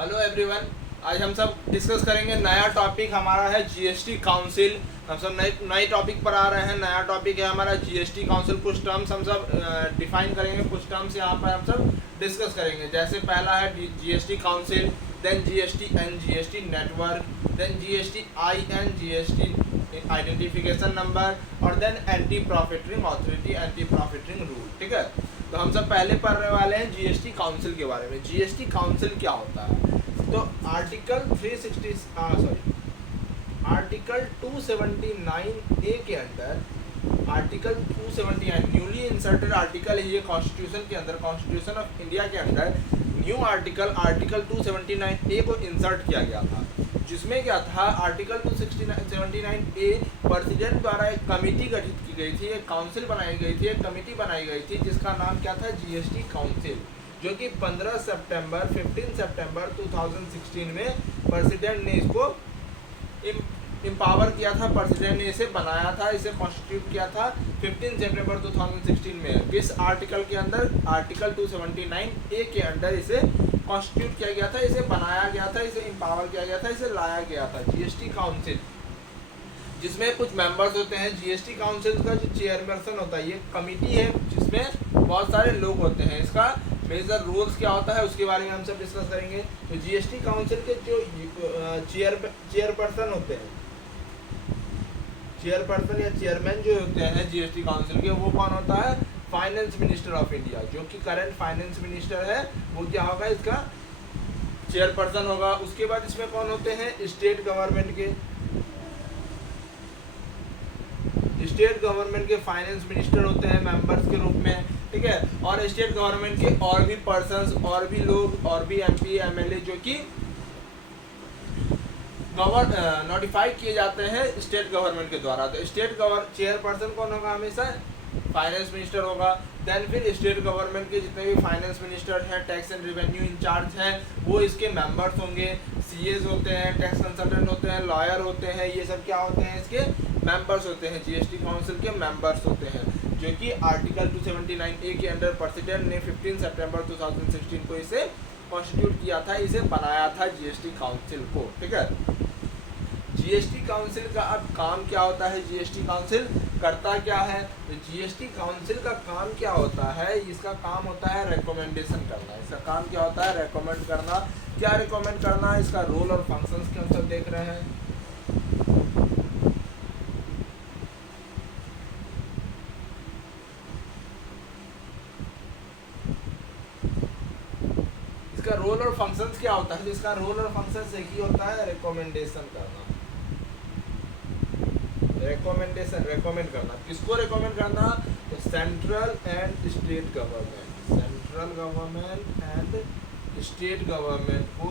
Hello everyone. आज हम सब डिस्कस करेंगे नया टॉपिक हमारा है जीएसटी काउंसिल। हम सब नए टॉपिक पर आ रहे हैं। नया टॉपिक है हमारा जीएसटी काउंसिल। कुछ टर्म्स हम सब डिफाइन करेंगे, कुछ टर्म्स यहाँ पर हम सब डिस्कस करेंगे। जैसे पहला है GST council, then GST N, GST network, then GST I N, GST identification number, और then anti profiteering authority, anti profiteering rule. ठीक है, तो हम सब पहले पढ़ने वाले हैं जीएसटी काउंसिल के बारे में। जीएसटी काउंसिल क्या होता है? तो आर्टिकल 279 ए के अंदर, आर्टिकल 279 न्यूली इंसर्टेड आर्टिकल है ये कॉन्स्टिट्यूशन के अंदर, कॉन्स्टिट्यूशन ऑफ इंडिया के अंदर न्यू आर्टिकल 279 ए को इंसर्ट किया गया था। जिसमें क्या था, आर्टिकल 279 ए प्रेसिडेंट द्वारा एक कमेटी गठित की गई थी, एक काउंसिल बनाई गई थी, एक कमेटी बनाई गई थी जिसका नाम क्या था, जीएसटी काउंसिल, जो कि 15 सितंबर 2016 में प्रेसिडेंट ने इसको इम्पावर किया था। प्रेसिडेंट ने इसे बनाया था, इसे कॉन्स्टिट्यूट किया था 15 सितंबर 2016 में। किस आर्टिकल के अंदर? आर्टिकल 279 ए के अंदर इसे कॉन्स्टिट्यूट किया गया था, इसे बनाया गया था, इसे इम्पावर किया गया था, इसे लाया गया था जीएसटी काउंसिल, जिसमें कुछ मेंबर्स होते हैं। जीएसटी काउंसिल का जो चेयरपर्सन होता है, ये कमिटी है जिसमें बहुत सारे लोग होते हैं। इसका मेजर रोल्स क्या होता है उसके बारे में हम सब डिस्कस करेंगे। तो जीएसटी काउंसिल के जो चेयरपर्सन होते हैं, चेयरपर्सन या चेयरमैन जो होते हैं जीएसटी काउंसिल के, वो कौन होता है? फाइनेंस मिनिस्टर ऑफ इंडिया, जो कि करंट फाइनेंस मिनिस्टर है, वो क्या होगा, इसका चेयरपर्सन होगा। उसके बाद इसमें कौन होते हैं? स्टेट गवर्नमेंट के फाइनेंस मिनिस्टर होते हैं मेंबर्स के रूप में। ठीक है, और स्टेट गवर्नमेंट के और भी पर्संस, और भी लोग, और भी एमपी एमएलए जो कि नोटिफाई किए जाते हैं स्टेट गवर्नमेंट के द्वारा। तो स्टेट चेयरपर्सन कौन होगा? हमेशा फाइनेंस मिनिस्टर होगा। देन फिर स्टेट गवर्नमेंट के जितने भी फाइनेंस मिनिस्टर हैं, टैक्स एंड रेवेन्यू इंचार्ज हैं, वो इसके मेंबर्स होंगे। सीएस होते हैं, टैक्स कंसल्टेंट होते हैं, लॉयर होते हैं, ये सब क्या होते हैं? इसके मेंबर्स होते हैं, जीएसटी काउंसिल के मेंबर्स होते हैं, जो कि आर्टिकल 279 ए के अंडर प्रेसिडेंट ने 15 सितंबर 2016 को इसे कॉन्स्टिट्यूट किया था, इसे बनाया था जीएसटी काउंसिल को। ठीक है, जीएसटी काउंसिल का अब काम क्या होता है? जीएसटी काउंसिल करता क्या है? तो जीएसटी काउंसिल का काम क्या होता है? इसका काम होता है रिकमेंडेशन करना। इसका काम क्या होता है? रिकमेंड करना। क्या रिकमेंड करना? इसका रोल और फंक्शंस के हम सब देख रहे हैं। इसका रोल और फंक्शंस क्या होता है? तो इसका रोल और फंक्शंस एक ही होता है, रिकमेंडेशन करना। रेकमेंड करना। किसको रेकमेंड करना? तो सेंट्रल एंड स्टेट गवर्नमेंट को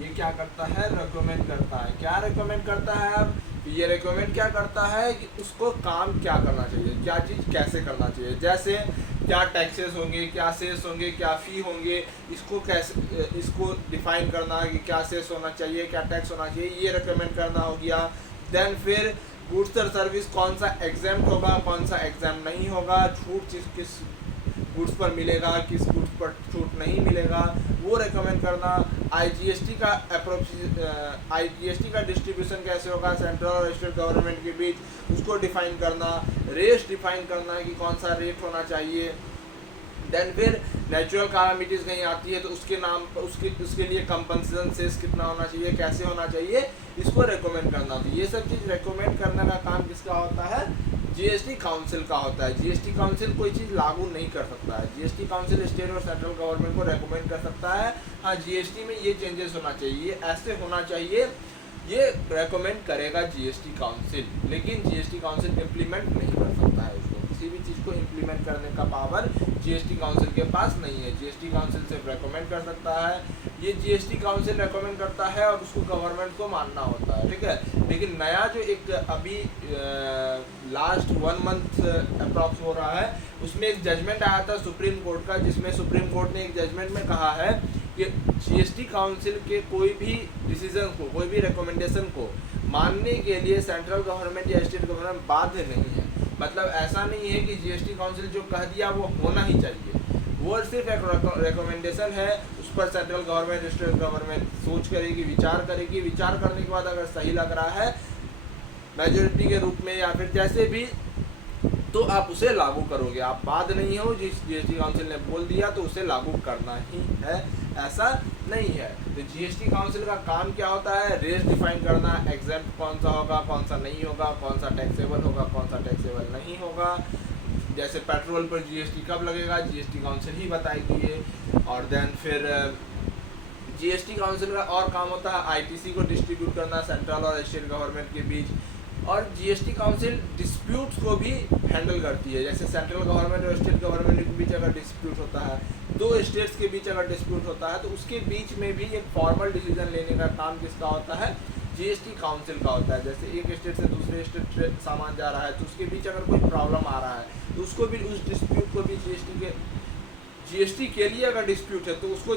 ये क्या करता है? रेकमेंड करता है। क्या रेकमेंड करता है? अब ये रेकमेंड क्या करता है कि उसको काम क्या करना चाहिए, क्या चीज़ कैसे करना चाहिए। जैसे क्या टैक्सेस होंगे, क्या सेस होंगे, क्या फ़ी होंगे, इसको कैसे, इसको डिफाइन करना है कि क्या सेस होना चाहिए, क्या टैक्स होना चाहिए, ये रेकमेंड करना हो गया। देन फिर गुड्स और सर्विस कौन सा एग्जाम्प्ट होगा, कौन सा एग्जाम नहीं होगा, छूट किस गुड्स पर मिलेगा, किस गुड्स पर छूट नहीं मिलेगा, वो रेकमेंड करना। आईजीएसटी का डिस्ट्रीब्यूशन कैसे होगा सेंट्रल और स्टेट गवर्नमेंट के बीच, उसको डिफाइन करना। रेट डिफाइन करना कि कौन सा रेट होना चाहिए। देन फिर नेचुरल कैलामिटीज़ कहीं आती है तो उसके नाम पर उसके लिए कंपनसेशन सेस कितना होना चाहिए, कैसे होना चाहिए, इसको रेकमेंड करना। तो ये सब चीज़ रेकमेंड करने का काम किसका होता है? जीएसटी काउंसिल का होता है। जीएसटी काउंसिल कोई चीज़ लागू नहीं कर सकता है। जीएसटी काउंसिल स्टेट और सेंट्रल गवर्नमेंट को रेकमेंड कर सकता है, हाँ जीएसटी में ये चेंजेस होना चाहिए, ऐसे होना चाहिए, ये रेकमेंड करेगा जीएसटी काउंसिल। लेकिन जीएसटी काउंसिल इम्प्लीमेंट नहीं कर सकता है उसको, किसी भी चीज़ को इम्प्लीमेंट करने का पावर जीएसटी काउंसिल के पास नहीं है। जीएसटी काउंसिल सिर्फ रेकमेंड कर सकता है। ये जीएसटी काउंसिल रेकमेंड करता है और उसको गवर्नमेंट को मानना होता है। ठीक है, लेकिन नया जो एक अभी लास्ट 1 मंथ अप्रॉक्स हो रहा है, उसमें एक जजमेंट आया था सुप्रीम कोर्ट का, जिसमें सुप्रीम कोर्ट ने एक जजमेंट में कहा है कि जीएसटी काउंसिल के कोई भी डिसीजन को, कोई भी रिकमेंडेशन को मानने के लिए सेंट्रल गवर्नमेंट या स्टेट गवर्नमेंट बाध्य नहीं है। मतलब ऐसा नहीं है कि जीएसटी काउंसिल जो कह दिया वो होना ही चाहिए, वो सिर्फ एक रिकमेंडेशन है, उस पर सेंट्रल गवर्नमेंट स्टेट गवर्नमेंट सोच करेगी, विचार करेगी। विचार करने के बाद अगर सही लग रहा है मेजोरिटी के रूप में या फिर जैसे भी, तो आप उसे लागू करोगे। आप बाद नहीं हो जिस जीएसटी काउंसिल ने बोल दिया तो उसे लागू करना ही है, ऐसा नहीं है। तो जीएसटी काउंसिल का काम क्या होता है? रेट डिफाइन करना, एग्जेम्प्ट कौन सा होगा, कौन सा नहीं होगा, कौन सा टैक्सेबल होगा, कौन सा टैक्सेबल नहीं होगा। जैसे पेट्रोल पर जीएसटी कब लगेगा, जीएसटी काउंसिल ही बताएगी ये। और देन फिर जीएसटी काउंसिल का और काम होता है आईटीसी को डिस्ट्रीब्यूट करना सेंट्रल और स्टेट गवर्नमेंट के बीच। और जीएसटी काउंसिल डिस्प्यूट्स को भी हैंडल करती है। जैसे सेंट्रल गवर्नमेंट और स्टेट गवर्नमेंट के बीच अगर डिस्प्यूट होता है, दो स्टेट्स के बीच अगर डिस्प्यूट होता है, तो उसके बीच में भी एक फॉर्मल डिसीजन लेने का काम किसका होता है? जीएसटी काउंसिल का होता है। जैसे एक स्टेट से दूसरे स्टेट सामान जा रहा है, तो उसके बीच अगर कोई प्रॉब्लम आ रहा है तो उसको भी, उस डिस्प्यूट को भी जीएसटी के लिए अगर डिस्प्यूट है तो उसको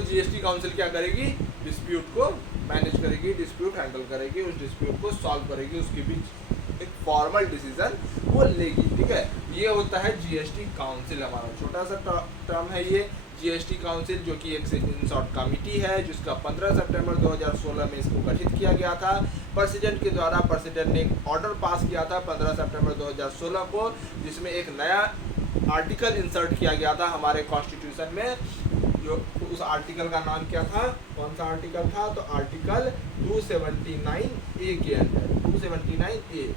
जीएसटी काउंसिल क्या करेगी? डिस्प्यूट को मैनेज करेगी, डिस्प्यूट हैंडल करेगी, उस डिस्प्यूट को सॉल्व करेगी, उसके बीच एक फॉर्मल डिसीजन वो लेगी। ठीक है, ये होता है जीएसटी काउंसिल। हमारा छोटा सा टर्म है ये जीएसटी काउंसिल, जो कि एक इन शॉर्ट कमिटी है, जिसका 15 सितंबर 2016 में इसको गठित किया गया था प्रेसिडेंट के द्वारा। प्रेसिडेंट ने एक ऑर्डर पास किया था 15 सितंबर 2016 को, जिसमें एक नया आर्टिकल इंसर्ट किया गया था हमारे कॉन्स्टिट्यूशन में। जो उस आर्टिकल का नाम क्या था? कौन सा आर्टिकल था? तो आर्टिकल 279A के अंदर 279A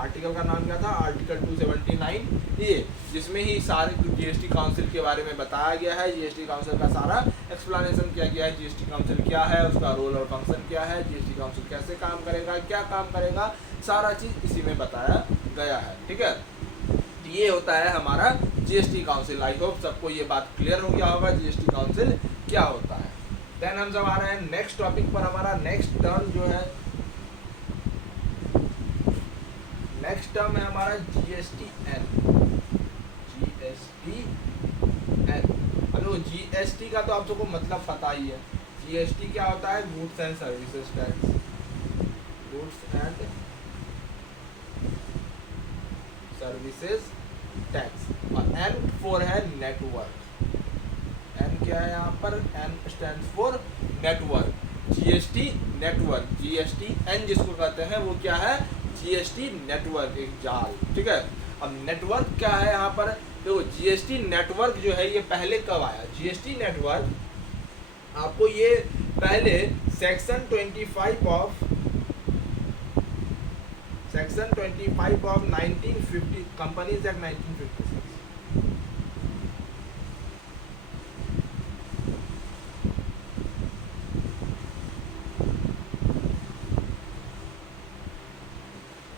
आर्टिकल का नाम क्या था? आर्टिकल 279A, जिसमें ही सारे जीएसटी काउंसिल के बारे में बताया गया है। जीएसटी काउंसिल का सारा एक्सप्लेनेशन किया गया है। जीएसटी काउंसिल क्या है, उसका रोल और फंक्शन क्या है, जीएसटी काउंसिल कैसे काम करेगा, क्या काम करेगा, सारा चीज़ इसी में बताया गया है। ठीक है, ये होता है हमारा जीएसटी काउंसिल। आई होप सबको ये बात क्लियर हो गया होगा जीएसटी काउंसिल क्या होता है। देन हम जब आ रहे हैं नेक्स्ट टॉपिक पर, हमारा नेक्स्ट टर्म जो है, नेक्स्ट टर्म है हमारा जीएसटीएन। हेलो, जीएसटी का तो आप सबको मतलब पता ही है। जीएसटी क्या होता है? Goods and services tax, goods and services tax. और एन फॉर है नेटवर्क। एन क्या है यहाँ पर? N stand for network. GST network, GST N जिसको कहते हैं वो क्या है? जीएसटी नेटवर्क, एक जाल। ठीक है, अब नेटवर्क क्या है यहाँ पर? देखो, जीएसटी नेटवर्क जो है ये पहले कब आया? जीएसटी नेटवर्क आपको ये पहले section 25 of 1950 companies act 1956।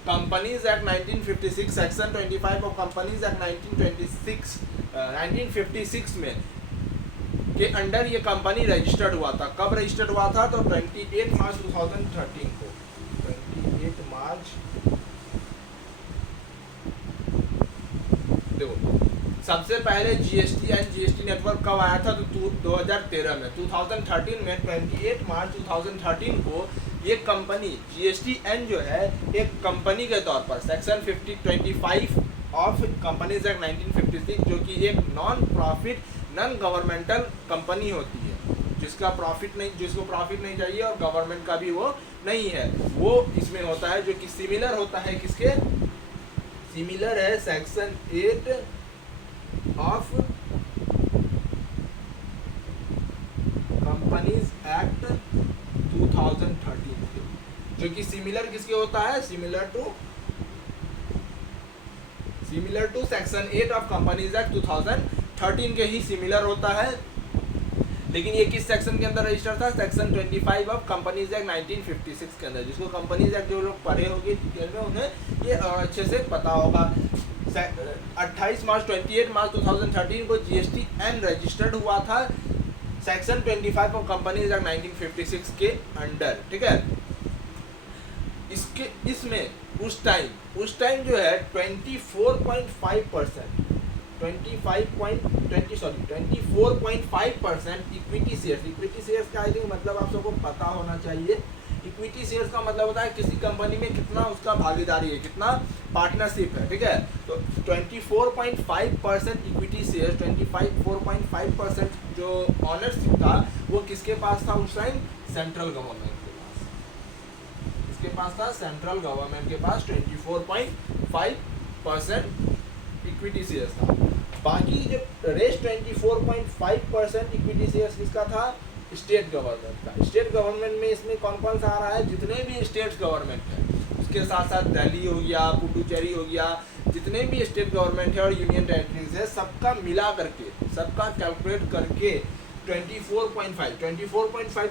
Companies act 1956, section 25 of companies act 1956 में के अंडर ये कंपनी रजिस्टर्ड हुआ था। कब रजिस्टर्ड हुआ था? तो 28 मार्च 2013 को। 28 मार्च, देखो सबसे पहले जीएसटी नेटवर्क कब आया था? तो 2013 में, 2013 में 28 मार्च 2013 को ये कंपनी जीएसटीएन जो है एक कंपनी के तौर पर सेक्शन 25 ऑफ कंपनीज एक्ट 1956, जो कि एक non profit non governmental company होती है, जिसको प्रॉफिट नहीं चाहिए और गवर्नमेंट का भी वो नहीं है, वो इसमें होता है, जो कि सिमिलर होता है किसके? सिमिलर है सेक्शन 8 ऑफ कंपनीज एक्ट 2013, जो कि सिमिलर किसके होता है? Similar to section 8 of companies act 2013 के ही सिमिलर होता है। लेकिन ये किस सेक्शन के अंदर रजिस्टर था? सेक्शन 25 ऑफ कंपनीज एक्ट 1956 के अंदर। जिसको कंपनीज एक्ट जो लोग पढ़े होंगे डिटेल में, उन्हें ये अच्छे से पता होगा। 28 मार्च 2013 को जीएसटीएन रजिस्टर्ड हुआ था सेक्शन 25 ऑफ कंपनीज एक्ट 1956 के अंडर। ठीक है, इसमें उस टाइम जो है 24.5% इक्विटी शेयर्स का आई थिंक मतलब आप सबको पता होना चाहिए इक्विटी शेयर्स का मतलब होता है किसी कंपनी में कितना उसका भागीदारी है, कितना पार्टनरशिप है, ठीक है। तो 24.5% इक्विटी शेयर, 24.5% जो ऑनरशिप था वो किसके पास था उस टाइम? सेंट्रल गवर्नमेंट के पास। किसके पास था? सेंट्रल गवर्नमेंट के पास 24.5% इक्विटी शेयर्स था। बाकी जो रेस्ट 24.5% इक्विटी शेयर्स किसका था? स्टेट गवर्नमेंट का। स्टेट गवर्नमेंट में इसमें कौन कौन सा आ रहा है? जितने भी स्टेट गवर्नमेंट है, उसके साथ साथ दिल्ली हो गया, पुडुचेरी हो गया, जितने भी स्टेट गवर्नमेंट है और यूनियन टेरिटरीज है, सबका मिला करके, सबका कैलकुलेट करके 24.5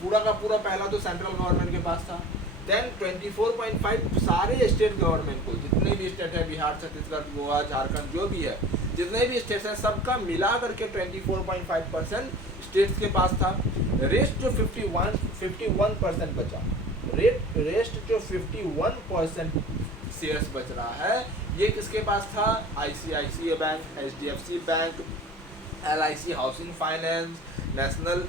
पूरा का पूरा पहला तो सेंट्रल गवर्नमेंट के पास था। देन 24.5 सारे स्टेट गवर्नमेंट को, जितने भी स्टेट है, बिहार, छत्तीसगढ़, गोवा, झारखंड, जो भी है, जितने भी स्टेट्स हैं, सबका मिला करके 24.5% स्टेट्स के पास था। रेस्ट जो 51% बचा, रेस्ट जो 51% शेयर्स बच रहा है, ये किसके पास था? ICICI bank, HDFC bank, LIC housing finance, national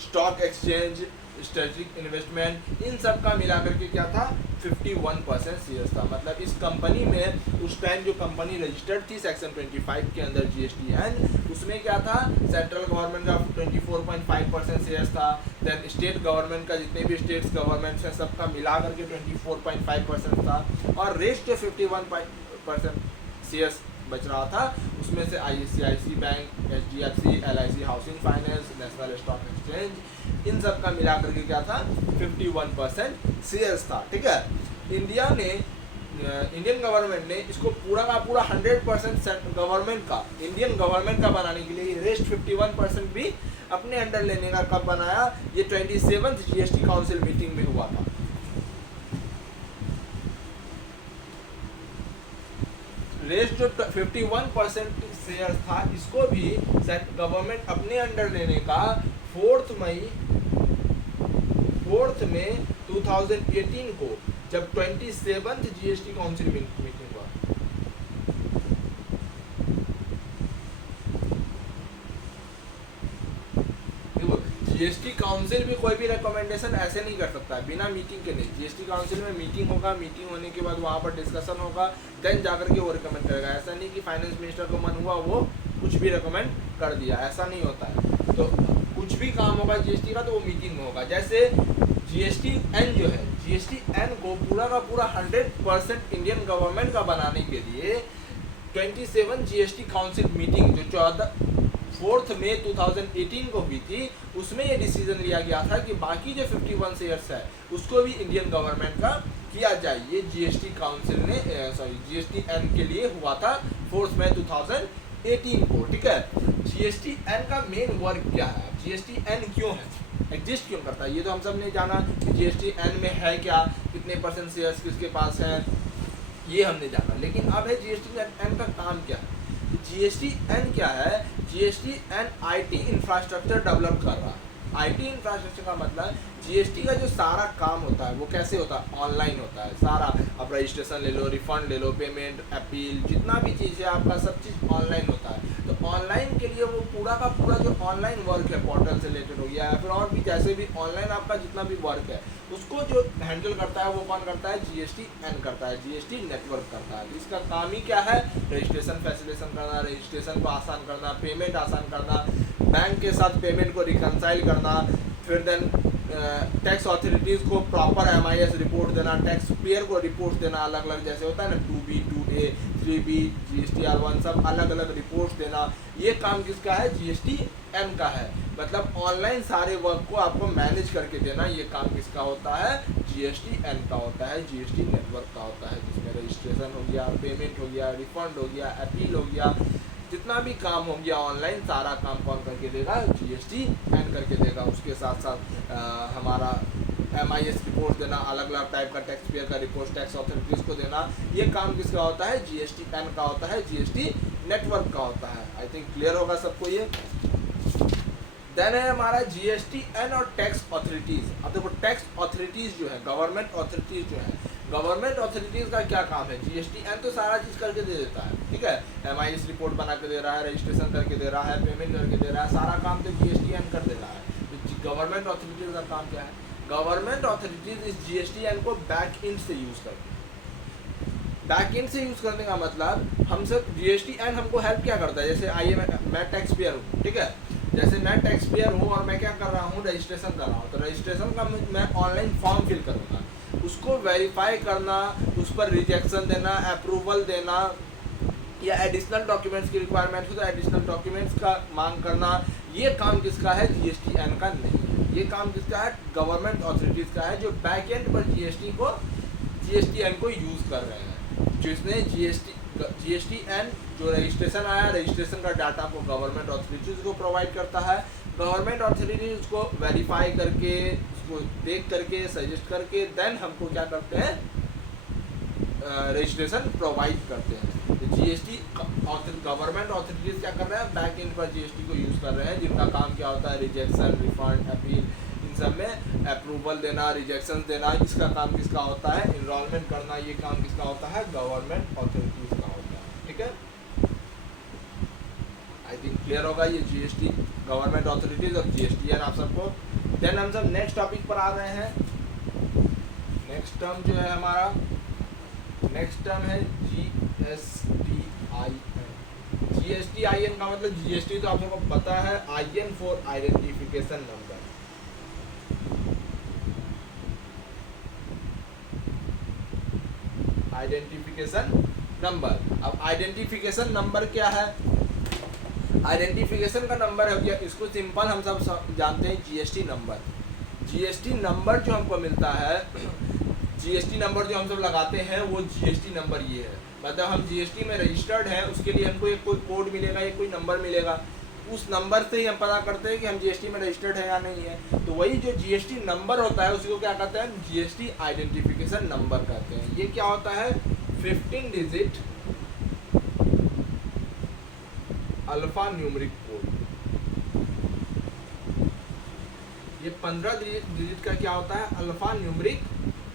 stock exchange, strategic investment, इन सब का मिलाकर के क्या था? 51% शेयर्स था। मतलब इस कंपनी में उस टाइम जो कंपनी रजिस्टर्ड थी सेक्शन 25 के अंदर GSTN, उसमें क्या था? सेंट्रल गवर्नमेंट का 24.5% शेयर्स था। देन स्टेट गवर्नमेंट का, जितने भी स्टेट्स गवर्नमेंट्स हैं, सबका मिला करके 24.5% था। और रेस्ट जो 51% शेयर्स बच रहा था, उसमें से ICICI bank, HDFC, LIC housing finance, national stock exchange, इन सब का मिला करके क्या था? 51% शेयर्स था, ठीक है। इंडियन गवर्नमेंट ने इसको पूरा का पूरा 100% गवर्नमेंट का, इंडियन गवर्नमेंट का बनाने के लिए रेस्ट 51% भी अपने अंडर लेने का कब बनाया? ये 27th GST काउंसिल मीटिंग में हुआ था। रेस्ट जो 51% शेयर था, इसको भी गवर्नमेंट अपने अंडर लेने का 4 मई 2018 को, जब 27th GST काउंसिल मीटिंग हुआ। GST काउंसिल भी कोई भी रिकमेंडेशन ऐसे नहीं कर सकता बिना मीटिंग के नहीं। GST काउंसिल में मीटिंग होगा, मीटिंग होने के बाद वहाँ पर डिस्कशन होगा, देन जाकर के वो रिकमेंड करेगा। ऐसा नहीं कि फाइनेंस मिनिस्टर को मन हुआ वो कुछ भी रिकमेंड कर दिया, ऐसा नहीं होता है। तो कुछ भी काम होगा GST का तो वो मीटिंग में होगा। जैसे GSTN जो है, GSTN को पूरा का पूरा 100% इंडियन गवर्नमेंट का बनाने के लिए 27 GST काउंसिल मीटिंग जो 4 मई 2018 को हुई थी, उसमें ये डिसीजन लिया गया था कि बाकी जो 51 शेयर्स है उसको भी इंडियन गवर्नमेंट का किया जाए। ये GST काउंसिल ने GSTN के लिए हुआ था 4 मई 2018 को, ठीक है। GSTN का मेन वर्क क्या है? GSTN क्यों है, एग्जिस्ट क्यों करता है? ये तो हम सब ने जाना कि GSTN में है क्या, कितने % शेयर्स किसके पास हैं, ये हमने जाना। लेकिन अब है GSTN का काम क्या है? GSTN क्या है? GSTN IT इंफ्रास्ट्रक्चर डेवलप कर रहा है। IT इंफ्रास्ट्रक्चर का मतलब GST का जो सारा काम होता है वो कैसे होता है? ऑनलाइन होता है सारा। आप रजिस्ट्रेशन ले लो, रिफंड ले लो, पेमेंट, अपील, जितना भी चीज़ है आपका, सब चीज़ ऑनलाइन होता है। तो ऑनलाइन के लिए वो पूरा का पूरा जो ऑनलाइन वर्क है, पोर्टल से रिलेटेड हो गया, फिर और भी जैसे भी ऑनलाइन आपका जितना भी वर्क है, उसको जो हैंडल करता है वो कौन करता है? GSTN करता है, GST नेटवर्क करता है। इसका काम ही क्या है? रजिस्ट्रेशन फैसिलिटेशन करना, रजिस्ट्रेशन को आसान करना, पेमेंट आसान करना, बैंक के साथ पेमेंट को रिकनसाइल करना, फिर देन टैक्स अथॉरिटीज़ को प्रॉपर MIS रिपोर्ट देना, टैक्स पेयर को रिपोर्ट देना अलग अलग, जैसे होता है ना 2B, 2A, 3B, GSTR1, सब अलग अलग रिपोर्ट्स देना। ये काम किसका है? GSTN का है। मतलब ऑनलाइन सारे वर्क को आपको मैनेज करके देना, ये काम किसका होता है? GSTN का होता है, GST नेटवर्क का होता है, जिसमें रजिस्ट्रेशन हो गया, पेमेंट हो गया, रिफंड हो गया, अपील हो गया, जितना भी काम हो गया ऑनलाइन, सारा काम कौन करके देगा? GSTN करके देगा। उसके साथ साथ हमारा MIS रिपोर्ट देना, अलग अलग टाइप का टैक्स पेयर का रिपोर्ट टैक्स अथॉरिटीज़ को देना, ये काम किसका होता है? GSTN का होता है, GST नेटवर्क का होता है। आई थिंक क्लियर होगा सबको ये। देन है हमारा GSTN और टैक्स अथॉरिटीज़। अब देखो टैक्स अथॉरिटीज़ जो है, गवर्नमेंट अथॉरिटीज़ जो है, गवर्नमेंट अथॉरिटीज़ का क्या काम है? GSTN तो सारा चीज़ करके दे देता है, ठीक है। MIS रिपोर्ट बना के दे रहा है, रजिस्ट्रेशन करके दे रहा है, पेमेंट करके दे रहा है, सारा काम तो GSTN कर दे रहा है। तो गवर्नमेंट अथॉरिटीज़ का काम क्या है? गवर्नमेंट ऑथोरिटीज इस जीएसटीएन को बैक एंड से यूज करती है। बैक एंड से यूज करने का मतलब हम सब जीएसटीएन हमको हेल्प क्या करता है, जैसे मैं टैक्स पेयर हूँ, ठीक है, जैसे मैं टैक्स पेयर हूँ और मैं क्या कर रहा हूँ, रजिस्ट्रेशन कर रहा हूँ, तो रजिस्ट्रेशन का मैं ऑनलाइन फॉर्म फिल करूँगा, उसको वेरीफाई करना, उस पर रिजेक्शन देना, अप्रूवल देना, या एडिशनल डॉक्यूमेंट्स की रिक्वायरमेंट हो तो एडिशनल डॉक्यूमेंट्स का मांग करना, ये काम किसका है, जीएसटीएन का नहीं है। ये काम किसका है, गवर्नमेंट अथॉरिटीज़ का है, जो बैक एंड पर जीएसटीएन को यूज़ कर रहे हैं। जिसने जीएसटीएन जो रजिस्ट्रेशन आया, रजिस्ट्रेशन का डाटा को गवर्नमेंट अथॉरिटीज़ को प्रोवाइड करता है, गवर्नमेंट अथॉरिटीज़ उसको वेरीफाई करके, उसको देख करके, सजेस्ट करके देन हमको क्या करते हैं, रजिस्ट्रेशन प्रोवाइड करते हैं। तो जीएसटी गवर्नमेंट अथॉरिटीज क्या कर रहे हैं, बैक एंड पर जीएसटी को यूज़ कर रहे हैं, जिनका काम क्या होता है, रिजेक्शन, रिफंड, अपील, इन सब में अप्रूवल देना, रिजेक्शन देना, इसका काम किसका होता है, इनरोलमेंट करना, ये काम किसका होता है, गवर्नमेंट अथॉरिटीज का होता है। ठीक है, आई थिंक क्लियर होगा ये जीएसटी, गवर्नमेंट अथॉरिटीज और जीएसटीएन आप सबको। देन हम सब नेक्स्ट टॉपिक पर आ रहे हैं। नेक्स्ट टर्म जो है हमारा, नेक्स्ट टर्म है जीएसटीआईएन। जीएसटीआईएन का मतलब जीएसटी तो आप सबको पता है, IN for identification number. Identification number, अब आइडेंटिफिकेशन नंबर क्या है, आइडेंटिफिकेशन का नंबर हो गया, इसको सिंपल हम सब जानते हैं, जीएसटी नंबर। जीएसटी नंबर जो हमको मिलता है, जीएसटी नंबर जो हम सब लगाते हैं वो जीएसटी नंबर ये है, मतलब हम जीएसटी में रजिस्टर्ड हैं, उसके लिए हमको एक कोई कोड मिलेगा, एक कोई नंबर मिलेगा, उस नंबर से ही हम पता करते हैं कि हम जीएसटी में रजिस्टर्ड है या नहीं है। तो वही जो जीएसटी नंबर होता है उसी को क्या कहते हैं, जीएसटी आइडेंटिफिकेशन नंबर कहते हैं। ये क्या होता है, 15 डिजिट अल्फा न्यूमेरिक कोड। ये 15 डिजिट का क्या होता है, अल्फा न्यूमेरिक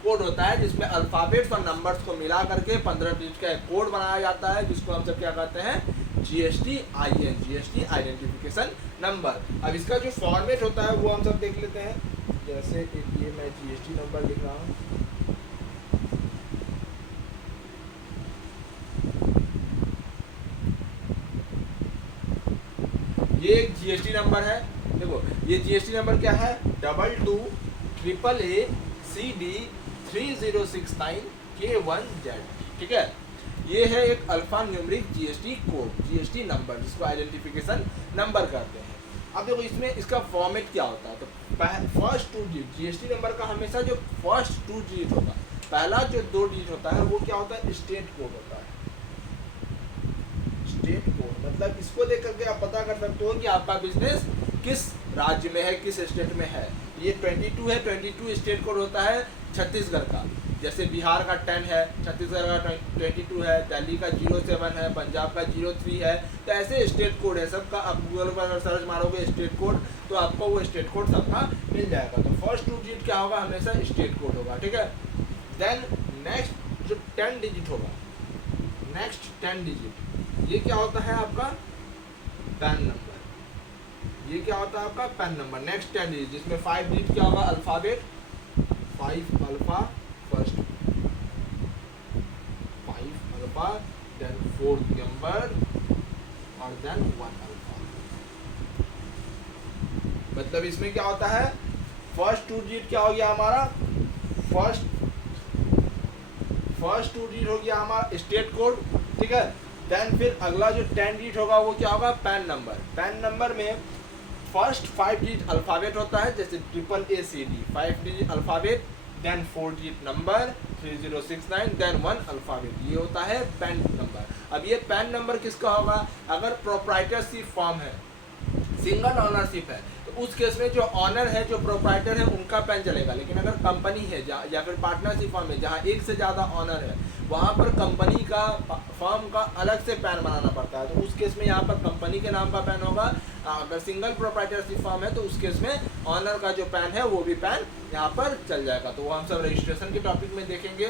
कोड होता है, जिसमें अल्फाबेट्स और नंबर्स को मिला करके 15 डिजिट का एक कोड बनाया जाता है, जिसको हम सब क्या कहते हैं, जीएसटीआईएन, जीएसटी आइडेंटिफिकेशन नंबर। अब इसका जो फॉर्मेट होता है वो हम सब देख लेते हैं। जैसे ये मैं जीएसटी नंबर लिख रहा हूँ, ये एक जीएसटी नंबर है। देखो ये जीएसटी नंबर क्या है, 22AACD3069K1Z। ठीक है, ये है एक alpha numeric GST code, GST number, जिसको आइडेंटिफिकेशन नंबर कहते हैं। अब देखो इसमें इसका फॉर्मेट क्या होता है, तो फर्स्ट 2 डिजिट जीएसटी नंबर का हमेशा जो फर्स्ट 2 डिजिट होगा, पहला जो 2 डिजिट होता है वो क्या होता है, स्टेट कोड होता है। स्टेट कोड मतलब इसको देख करके आप पता कर सकते हो कि आपका बिजनेस किस राज्य में है, किस स्टेट में है। ये 22 है, 22 स्टेट कोड होता है छत्तीसगढ़ का, जैसे बिहार का 10 है, छत्तीसगढ़ का 22 है, दिल्ली का 07 है, पंजाब का 03 है, तो ऐसे स्टेट कोड है सबका। आप गूगल पर अगर सर्च मारोगे स्टेट कोड तो आपको वो स्टेट कोड सबका मिल जाएगा। तो फर्स्ट 2 डिजिट क्या होगा, हमेशा स्टेट कोड होगा। ठीक है, देन नेक्स्ट जो 10 डिजिट होगा, नेक्स्ट 10 डिजिट ये क्या होता है आपका, पैन नंबर। ये क्या होता है आपका, पैन नंबर। नेक्स्ट 10 डिजिट जिसमें 5 डिजिट क्या होगा, alphabet, 5 alpha first, 5 alpha, then 4 number और देन 1 अल्फा। मतलब इसमें क्या होता है, फर्स्ट 2 डिजिट क्या हो गया हमारा, फर्स्ट 2 डिजिट हो गया हमारा स्टेट कोड। ठीक है, देन फिर अगला जो 10 डिजिट होगा वो क्या होगा, पैन नंबर। पैन नंबर में फर्स्ट 5 डिजिट अल्फाबेट होता है, जैसे AACD 5 digit alphabet, then 4 digit number 3069, then 1 alphabet, ये होता है पैन नंबर। अब ये पैन नंबर किसका होगा, अगर प्रोप्राइटरशिप फॉर्म है, सिंगल ऑनरशिप है, तो उस केस में जो ऑनर है, जो प्रोप्राइटर है, उनका पैन चलेगा। लेकिन अगर कंपनी है या फिर पार्टनरशिप फॉर्म है जहाँ एक से ज़्यादा ऑनर है, वहाँ पर कंपनी का फर्म का अलग से पैन बनाना पड़ता है। तो उस केस में यहाँ पर कंपनी के नाम का पैन होगा। अगर सिंगल प्रोप्राइटरशिप फर्म है तो उस केस में ऑनर का जो पैन है वो भी पैन यहाँ पर चल जाएगा। तो वो हम सब रजिस्ट्रेशन के टॉपिक में देखेंगे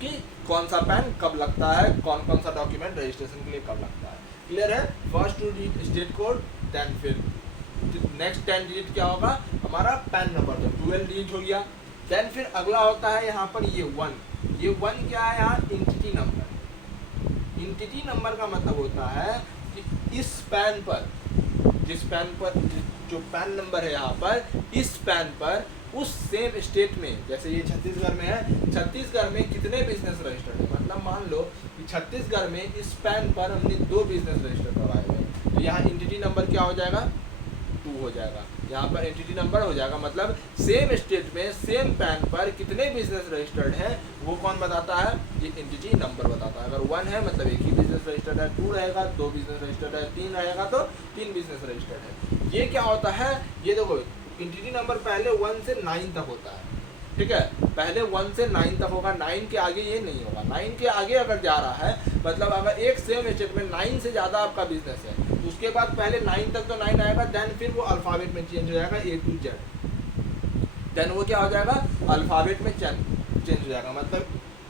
कि कौन सा पैन कब लगता है, कौन कौन सा डॉक्यूमेंट रजिस्ट्रेशन के लिए कब लगता है। क्लियर है, first 2 digit state code, then फिर नेक्स्ट 10 डिजिट क्या होगा हमारा पैन नंबर, तो 12 डिजिट हो गया। देन फिर अगला होता है यहाँ पर ये 1, ये 1 क्या है यहाँ इंटिटी नंबर। इंटिटी नंबर का मतलब होता है कि इस पैन पर, जिस पैन पर जो पैन नंबर है यहाँ पर, इस पैन पर उस सेम स्टेट में, जैसे ये छत्तीसगढ़ में है, छत्तीसगढ़ में कितने बिजनेस रजिस्टर्ड है, मतलब मान लो कि छत्तीसगढ़ में इस पैन पर हमने 2 बिजनेस रजिस्टर करवाए हुए, तो यहाँ एंटिटी नंबर क्या हो जाएगा 2 हो जाएगा, यहाँ पर एंटिटी नंबर हो जाएगा, मतलब सेम स्टेट में सेम पैन पर कितने बिजनेस रजिस्टर्ड हैं वो कौन बताता है, ये एंटिटी नंबर बताता है। अगर 1 है मतलब एक ही बिजनेस रजिस्टर्ड है, 2 रहेगा 2 बिजनेस रजिस्टर्ड है, 3 रहेगा तो 3 बिजनेस रजिस्टर्ड है। ये क्या होता है, ये देखो एंटिटी नंबर पहले 1 से 9 तक होता है, ठीक है, पहले 1 से 9 तक होगा, 9 के आगे ये नहीं होगा। 9 के आगे अगर जा रहा है मतलब अगर एक सेम स्टेट में 9 से ज़्यादा आपका बिजनेस है तो उसके बाद पहले 9 तक तो 9 आएगा, देन फिर वो अल्फ़ाबेट में चेंज हो जाएगा A to Z, देन वो क्या हो जाएगा अल्फ़ाबेट में चेंज हो जाएगा। मतलब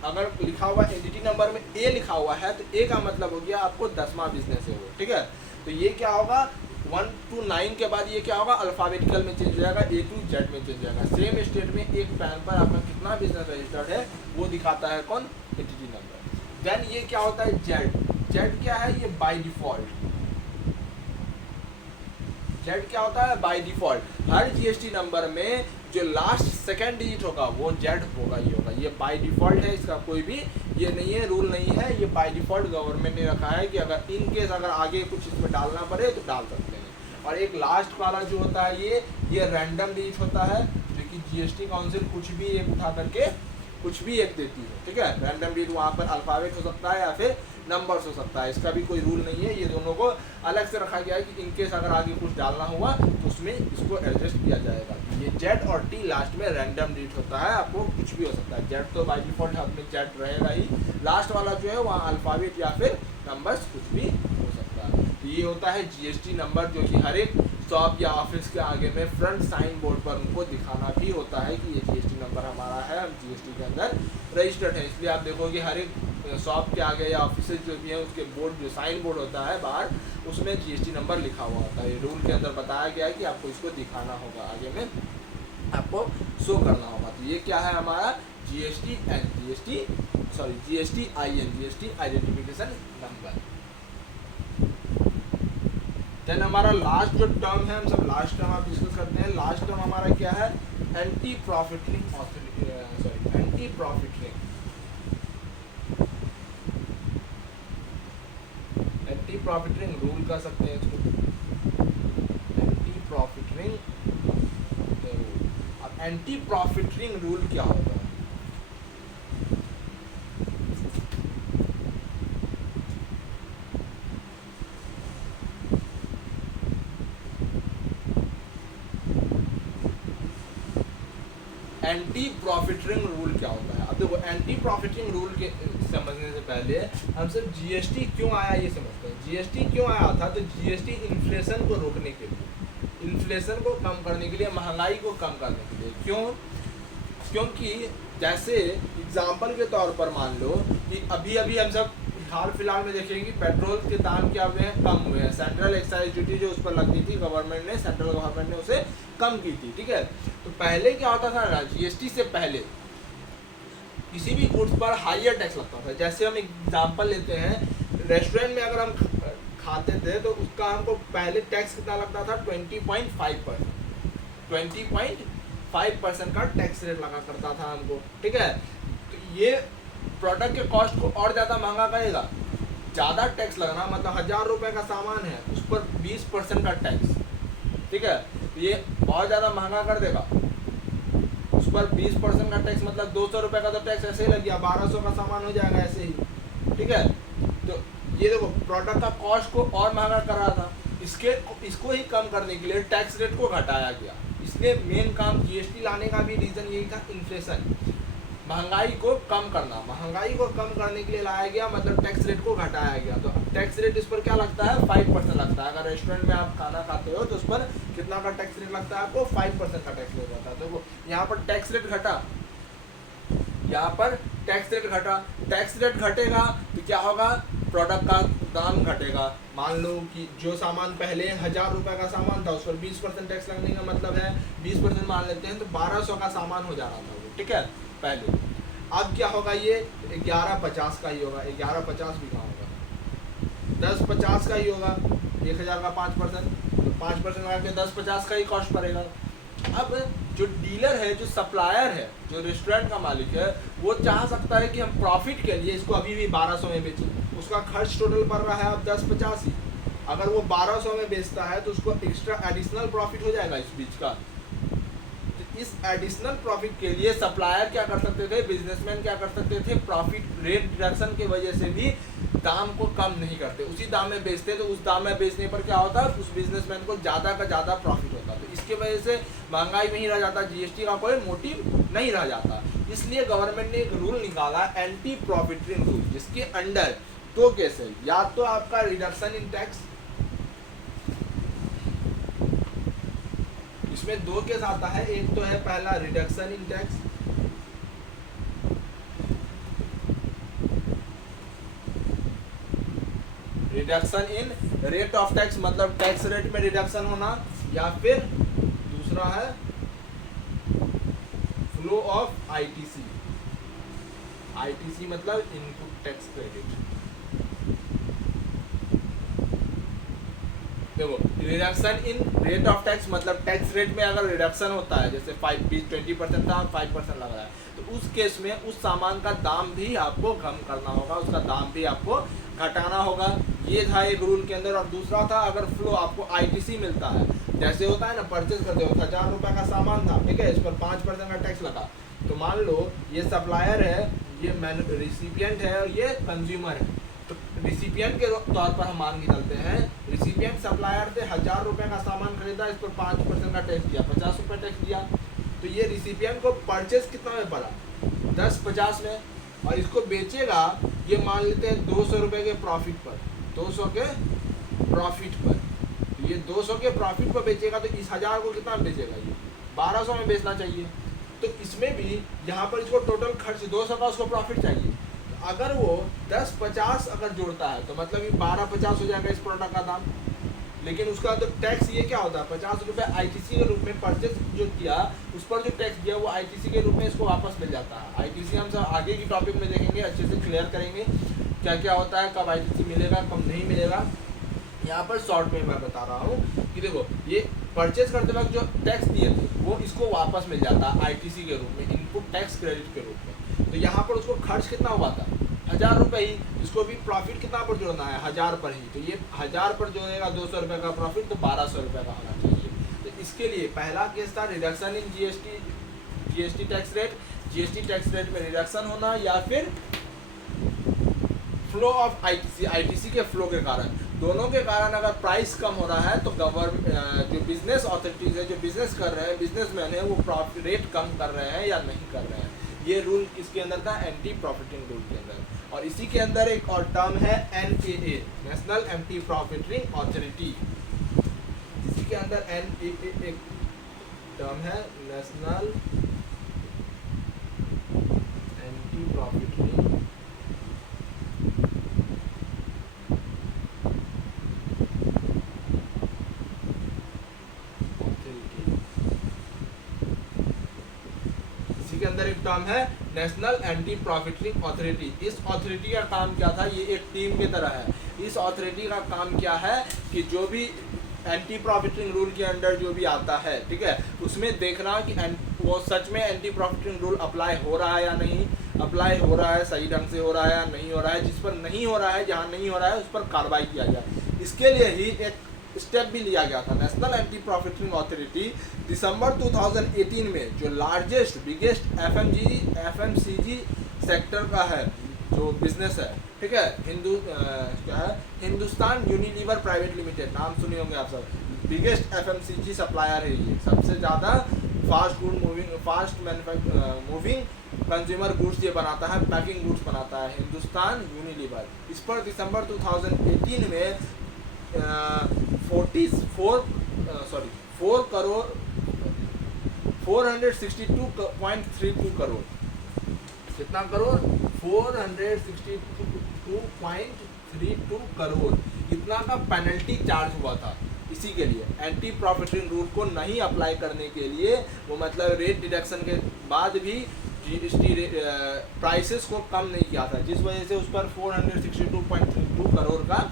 अगर लिखा हुआ एंटिटी नंबर में A लिखा हुआ है तो A का मतलब हो गया आपको 10वां बिजनेस है वो, ठीक है। तो ये क्या होगा 1 to 9 के बाद ये क्या होगा अल्फ़ाबेटिकल में चेंज हो जाएगा, A to Z में चेंज हो जाएगा। सेम स्टेट में एक पैन पर आपका कितना बिजनेस रजिस्टर्ड है वो दिखाता है कौन, एंटिटी नंबर। देन ये क्या होता है Z क्या है, ये बाय डिफ़ॉल्ट, Z क्या होता है by default. Her GST number में जो लास्ट सेकंड डिजिट होगा वो Z होगा, ये होगा, ये बाय डिफ़ॉल्ट है, इसका कोई भी ये नहीं है, रूल नहीं है, ये बाय डिफ़ॉल्ट गवर्नमेंट ने रखा है कि अगर इन केस अगर आगे कुछ इसमें डालना पड़े तो डाल सकते हैं। और एक लास्ट वाला जो होता है ये रैंडम डिजिट होता है, जो कि जीएसटी काउंसिल कुछ भी एक उठा करके कुछ भी एक देती है, ठीक है। रैंडम डिजिट वहाँ पर अल्फ़ाबेट हो सकता है या फिर नंबर्स हो सकता है, इसका भी कोई रूल नहीं है, ये दोनों को अलग से रखा गया है कि इनकेस अगर आगे कुछ डालना हुआ तो उसमें इसको एडजस्ट किया जाएगा। ये Z और T लास्ट में रैंडम डिजिट होता है, आपको कुछ भी हो सकता है, Z तो बाय डिफ़ॉल्ट हद में Z रहेगा ही, लास्ट वाला जो है वहाँ अल्फ़ाबेट या फिर नंबर्स कुछ भी हो सकता है। तो ये होता है जीएसटी नंबर, जो कि हर एक शॉप या ऑफिस के आगे में फ्रंट साइन बोर्ड पर उनको दिखाना भी होता है कि ये जीएसटी नंबर हमारा है, हम जीएसटी के अंदर रजिस्टर्ड है। इसलिए आप देखोगे हर एक शॉप के आगे या ऑफिस जो भी है उसके बोर्ड, जो साइन बोर्ड होता है बाहर, उसमें जीएसटी नंबर लिखा हुआ होता है। ये रूल के अंदर बताया गया है कि आपको इसको दिखाना होगा, आगे में आपको शो करना होगा। तो ये क्या है हमारा GST IN, GST identification number. Then हमारा लास्ट जो टर्म है, हम सब लास्ट टर्म आप डिस्कस करते हैं। लास्ट टर्म हमारा क्या है, एंटी प्रॉफिटिंग रूल कह सकते हैं इसको, एंटी प्रॉफिटिंग रूल। अब एंटी प्रॉफिटिंग रूल क्या होता है, एंटी प्रॉफिटिंग रूल क्या होता है। अब देखो एंटी प्रॉफिटिंग रूल के समझने से पहले हम सब जीएसटी क्यों आया ये समझते हैं। जीएसटी क्यों आया था, तो जीएसटी इन्फ्लेशन को रोकने के लिए, इन्फ्लेशन को कम करने के लिए, महंगाई को कम करने के लिए। क्यों, क्योंकि जैसे एग्जाम्पल के तौर पर मान लो कि अभी अभी हम सब हाल फिलहाल में देखेंगे कि पेट्रोल के दाम क्या हुए हैं, कम हुए हैं। सेंट्रल एक्साइज ड्यूटी जो उस पर लगती थी गवर्नमेंट ने, सेंट्रल गवर्नमेंट ने उसे कम की थी, ठीक है। तो पहले क्या होता था ना, जीएसटी से पहले किसी भी गुड्स पर हाईयर टैक्स लगता था। जैसे हम एग्जांपल लेते हैं, रेस्टोरेंट में अगर हम खाते थे तो उसका हमको पहले टैक्स कितना लगता था, 20.5%, 20.5% का टैक्स रेट लगा करता था हमको, ठीक है। तो ये प्रोडक्ट के कॉस्ट को और ज़्यादा महंगा करेगा। ज़्यादा टैक्स लगना मतलब 1000 रुपये का सामान है उस पर 20% का टैक्स, ठीक है, तो ये बहुत ज़्यादा महंगा कर देगा। उस पर 20% का टैक्स मतलब 200 रुपये का तो टैक्स ऐसे ही लग गया, 1200 का सामान हो जाएगा ऐसे ही, ठीक है। तो ये देखो प्रोडक्ट का कॉस्ट को और महंगा कर रहा था, इसको ही कम करने के लिए टैक्स रेट को घटाया गया। इसलिए मेन काम जीएसटी लाने का भी रीज़न यही था, इन्फ्लेशन, महंगाई को कम करना। महंगाई को कम करने के लिए लाया गया, मतलब टैक्स रेट को घटाया गया। तो टैक्स रेट इस पर क्या लगता है, 5% लगता है। अगर रेस्टोरेंट में आप खाना खाते हो तो उस पर कितना का टैक्स रेट लगता है आपको, 5% का टैक्स रेट लगता है। तो यहाँ पर टैक्स रेट घटा, यहाँ पर टैक्स रेट घटा, टैक्स रेट घटेगा तो क्या होगा, प्रोडक्ट का दाम घटेगा, मान लो कि जो सामान पहले 1000 रुपये का सामान था उस पर 20% टैक्स लगने का मतलब है 20% मान लेते हैं तो 1200 का सामान हो जा रहा था वो, ठीक है पहले। अब क्या होगा, ये 1150 का ही होगा, 1150 भी कहाँ होगा, 1050 का ही होगा, 1000 का 5%, तो 5% लगा के 1050 का ही कॉस्ट पड़ेगा। अब जो डीलर है, जो सप्लायर है, जो रेस्टोरेंट का मालिक है, वो चाह सकता है कि हम प्रॉफिट के लिए इसको अभी भी 1200 में बेचें। उसका खर्च टोटल पड़ रहा है अब 1050 ही, अगर वो 1200 में बेचता है तो उसको एक्स्ट्रा एडिशनल प्रॉफिट हो जाएगा इस बीच का। तो इस एडिशनल प्रॉफिट के लिए सप्लायर क्या कर सकते थे, बिजनेसमैन क्या कर सकते थे, प्रॉफिट रेट रिडक्शन की वजह से भी दाम को कम नहीं करते, उसी दाम में बेचते। तो उस दाम में बेचने पर क्या होता है, उस बिजनेसमैन को ज़्यादा का ज़्यादा प्रॉफिट होता। तो इसके वजह से महंगाई में ही रह जाता, जीएसटी का कोई मोटिव नहीं रह जाता। इसलिए गवर्नमेंट ने एक रूल निकाला, एंटी प्रॉफिटरिंग रूल, जिसके अंडर दो केस है, या तो आपका रिडक्शन इन टैक्स, इसमें दो केस आता है, एक तो है पहला reduction in tax, reduction in rate of tax मतलब टैक्स रेट में रिडक्शन होना, या फिर दूसरा है फ्लो ऑफ आईटीसी, आईटीसी मतलब इनपुट टैक्स क्रेडिट। देखो reduction in rate of tax मतलब टैक्स रेट में अगर रिडक्शन होता है, जैसे 20% था 5% लग रहा है, तो उस केस में उस सामान का दाम भी आपको कम करना होगा, उसका दाम भी आपको घटाना होगा। ये था एक रूल के अंदर। और दूसरा था, अगर फ्लो आपको आईटीसी मिलता है, जैसे होता है ना, परचेज करते हो 1000 रुपये का सामान था, ठीक है, इस पर 5% का टैक्स लगा, तो मान लो ये सप्लायर है, ये रिसिपिएंट है और ये कंज्यूमर है। तो रिसिपिएंट के तौर पर हम मान के चलते हैं, रिसिपिएंट सप्लायर से 1000 रुपये का सामान खरीदा, इस पर 5% का टैक्स दिया, 50 रुपये टैक्स दिया, तो ये रिसिपिएंट को परचेज कितना में पड़ा, 1050 में, और इसको बेचेगा ये मान लेते हैं 200 रुपये के प्रॉफिट पर, 200 के प्रॉफिट पर, तो ये 200 के प्रॉफिट पर बेचेगा, तो इस 1000 को कितना में बेचेगा, ये 1200 में बेचना चाहिए। तो इसमें भी यहाँ पर इसको टोटल खर्च 200 का उसको प्रॉफिट चाहिए, अगर वो 1050 अगर जोड़ता है तो मतलब ये 1250 हो जाएगा इस प्रोडक्ट का दाम। लेकिन उसका तो टैक्स ये क्या होता है, 50 रुपये आईटीसी के रूप में परचेज जो किया उस पर जो टैक्स दिया वो आईटीसी के रूप में इसको वापस मिल जाता है। आईटीसी हम सब आगे की टॉपिक में देखेंगे, अच्छे से क्लियर करेंगे क्या क्या होता है, कब आईटीसी मिलेगा कब नहीं मिलेगा। यहाँ पर शॉर्ट में मैं बता रहा हूँ कि देखो ये परचेज करते वक्त जो टैक्स दिए थे वो इसको वापस मिल जाता है आईटीसी के रूप में, इनपुट टैक्स क्रेडिट के रूप में। तो यहाँ पर उसको खर्च कितना हुआ था, 1000 रुपये ही, इसको भी प्रॉफिट कितना पर जोड़ना है, 1000 पर ही, तो ये 1000 पर जोड़ेगा 200 रुपये का प्रॉफिट, तो 1200 रुपये का होना चाहिए। तो इसके लिए पहला केस था reduction in GST tax rate, GST tax rate में रिडक्शन होना, या फिर फ्लो ऑफ आईटीसी के फ्लो के कारण, दोनों के कारण अगर प्राइस कम हो रहा है तो गवर्नमेंट जो बिजनेस अथॉरिटीज है, जो बिजनेस कर रहे हैं, बिजनेसमैन है, वो प्रॉफिट रेट कम कर रहे हैं या नहीं कर रहे हैं। ये रूल किसके अंदर था, एंटी प्रॉफिटिंग रूल के अंदर। और इसी के अंदर एक और टर्म है NAA, national anti profiting authority, इसी के अंदर एनएए एक टर्म है, नेशनल एंटी प्रॉफिटिंग अंदर एक टर्म है नेशनल एंटी प्रॉफिटिंग अथॉरिटी। इस अथॉरिटी का काम क्या था, ये एक टीम की तरह है। इस अथॉरिटी का काम क्या है कि जो भी एंटी प्रॉफिटिंग रूल के अंडर जो भी आता है, ठीक है, उसमें देखना कि वो सच में एंटी प्रॉफिटिंग रूल अप्लाई हो रहा है या नहीं, अप्लाई हो रहा है सही ढंग से हो रहा है या नहीं हो रहा है, जिस पर नहीं हो रहा है, जहाँ नहीं हो रहा है उस पर कार्रवाई किया जाए। इसके लिए ही एक स्टेप भी लिया गया था। नेशनल एंटी प्रॉफिटिंग अथॉरिटी दिसंबर 2018 में जो लार्जेस्ट बिगेस्ट एफएमसीजी सेक्टर का है जो बिजनेस है, ठीक है, क्या है, हिंदुस्तान यूनिलीवर प्राइवेट लिमिटेड, नाम सुने होंगे आप सब, बिगेस्ट एफएमसीजी सप्लायर है ये, सबसे ज़्यादा फास्ट मूविंग कंज्यूमर गुड्स ये बनाता है, पैकिंग गुड्स बनाता है हिंदुस्तान यूनिलीवर। इस पर दिसंबर 2018 में 462.32 करोड़, कितना करोड़, 462.32 करोड़ इतना का पेनल्टी चार्ज हुआ था। इसी के लिए एंटी प्रॉफिटिंग रूल को नहीं अप्लाई करने के लिए वो मतलब रेट डिडक्शन के बाद भी जीएसटी प्राइसेस को कम नहीं किया था, जिस वजह से उस पर 462.32 करोड़ का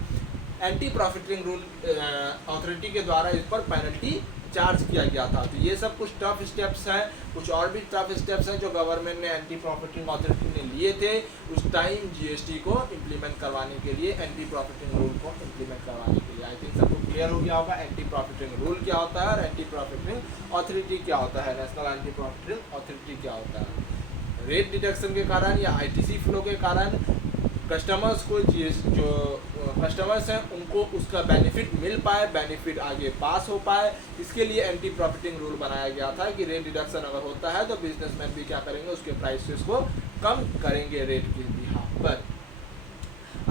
एंटी प्रॉफिटिंग रूल अथॉरिटी के द्वारा इस पर पेनल्टी चार्ज किया गया था। तो ये सब कुछ टफ स्टेप्स हैं, कुछ और भी टफ स्टेप्स हैं जो गवर्नमेंट ने एंटी प्रॉफिटिंग अथॉरिटी ने लिए थे उस टाइम जीएसटी को इम्प्लीमेंट करवाने के लिए, एंटी प्रॉफिटिंग रूल को इम्प्लीमेंट करवाने के लिए। आई थिंक सबको क्लियर हो गया होगा एंटी प्रॉफिटिंग रूल क्या होता है और एंटी प्रॉफिटिंग अथॉरिटी क्या होता है, नेशनल एंटी प्रॉफिटिंग अथॉरिटी क्या होता है। रेट डिडक्शन के कारण या आईटीसी फ्लो के कारण कस्टमर्स को जो कस्टमर्स हैं उनको उसका बेनिफिट मिल पाए, बेनिफिट आगे पास हो पाए, इसके लिए एंटी प्रॉफिटिंग रूल बनाया गया था कि रेट डिडक्शन अगर होता है तो बिजनेसमैन भी क्या करेंगे, उसके प्राइसेस को कम करेंगे रेट के बिहाफ पर।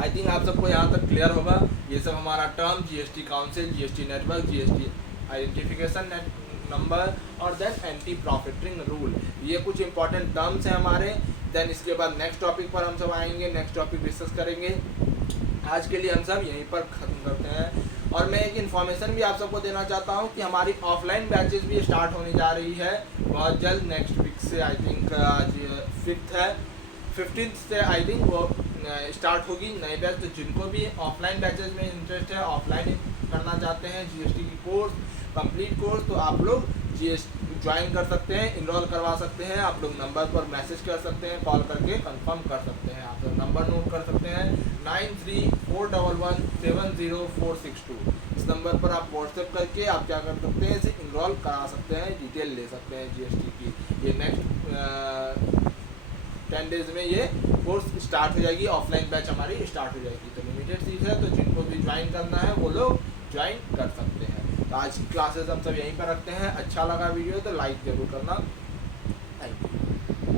आई थिंक आप सबको यहाँ तक क्लियर होगा। ये सब हमारा term GST council, GST network, GST identification number और देन एंटी प्रॉफिटिंग रूल, ये कुछ इंपॉर्टेंट टर्म्स हैं हमारे। देन इसके बाद नेक्स्ट टॉपिक पर हम सब आएंगे, नेक्स्ट टॉपिक डिस्कस करेंगे। आज के लिए हम सब यहीं पर ख़त्म करते हैं। और मैं एक इन्फॉर्मेशन भी आप सबको देना चाहता हूँ कि हमारी ऑफलाइन बैचेस भी स्टार्ट होने जा रही है बहुत जल्द, नेक्स्ट वीक से। आई थिंक आज 5th है, 15th से आई थिंक वो स्टार्ट होगी नई बैच। तो जिनको भी ऑफलाइन बैचेस में इंटरेस्ट है, ऑफलाइन करना चाहते हैं जीएसटी की कोर्स, कंप्लीट कोर्स, तो आप लोग जीएसटी ज्वाइन कर सकते हैं, इनरोल करवा सकते हैं। आप लोग नंबर पर मैसेज कर सकते हैं, कॉल करके कंफर्म कर सकते हैं। आप लोग नंबर नोट कर सकते हैं 9341170462। इस नंबर पर आप व्हाट्सएप करके आप क्या कर सकते हैं, इसे इनरोल करा सकते हैं, डिटेल ले सकते हैं जीएसटी की। ये नेक्स्ट 10 डेज में ये कोर्स स्टार्ट हो जाएगी, ऑफलाइन बैच हमारी स्टार्ट हो जाएगी। तो लिमिटेड सीट है, तो जिनको भी ज्वाइन करना है वो लोग ज्वाइन कर सकते हैं। तो आज की क्लासेस हम सब यहीं पर रखते हैं। अच्छा लगा वीडियो तो लाइक जरूर करना।